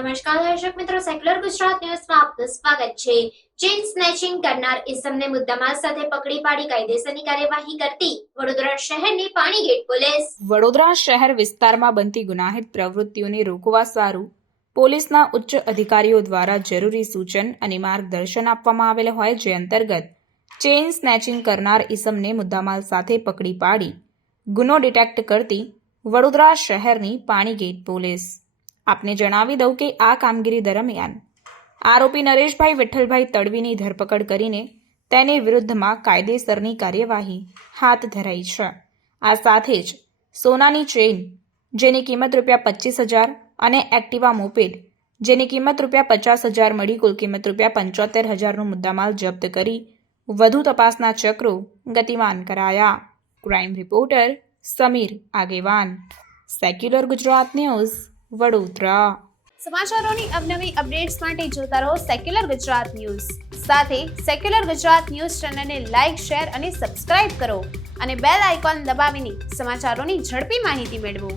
નમસ્કાર દર્શક મિત્રો, સેક્યુલર ગુજરાત ન્યૂઝમાં આપનું સ્વાગત છે। ચેઇન સ્નેચિંગ કરનાર ઇસમને મુદ્દામાલ સાથે પકડી પાડી કાયદેસરની કાર્યવાહી કરતી વડોદરા શહેરની પાણીગેટ પોલીસ। વડોદરા શહેર વિસ્તારમાં બનતી ગુનાહિત પ્રવૃત્તિઓને રોકવા સારું પોલીસના ઉચ્ચ અધિકારીઓ દ્વારા જરૂરી સૂચન અને માર્ગદર્શન આપવામાં આવેલ હોય, જે અંતર્ગત ચેઇન સ્નેચિંગ કરનાર ઇસમને મુદ્દામાલ સાથે પકડી પાડી ગુનો ડિટેક્ટ કરતી વડોદરા શહેરની પાણીગેટ પોલીસ। આપને જણાવી દઉં કે આ કામગીરી દરમિયાન આરોપી નરેશભાઈ વિઠ્ઠલભાઈ તડવીની ધરપકડ કરીને તેની વિરુદ્ધમાં કાયદેસરની કાર્યવાહી હાથ ધરાઈ છે। આ સાથે જ સોનાની ચેઇન જેની કિંમત ₹25,000 અને એક્ટિવા મોપેડ જેની કિંમત ₹50,000 મળી કુલ કિંમત ₹75,000નો મુદ્દામાલ જપ્ત કરી વધુ તપાસના ચક્રો ગતિમાન કરાયા। ક્રાઇમ રિપોર્ટર સમીર આગેવાન, સેક્યુલર ગુજરાત ન્યૂઝ, વડોદરા। સમાચારોની અવનવી અપડેટ્સ માટે જોતા રહો સેક્યુલર ગુજરાત ન્યૂઝ। સાથે સેક્યુલર ગુજરાત ન્યૂઝ ચેનલને લાઇક, શેર અને સબસ્ક્રાઇબ કરો અને બેલ આઇકોન દબાવીને સમાચારોની ઝડપી માહિતી મેળવો।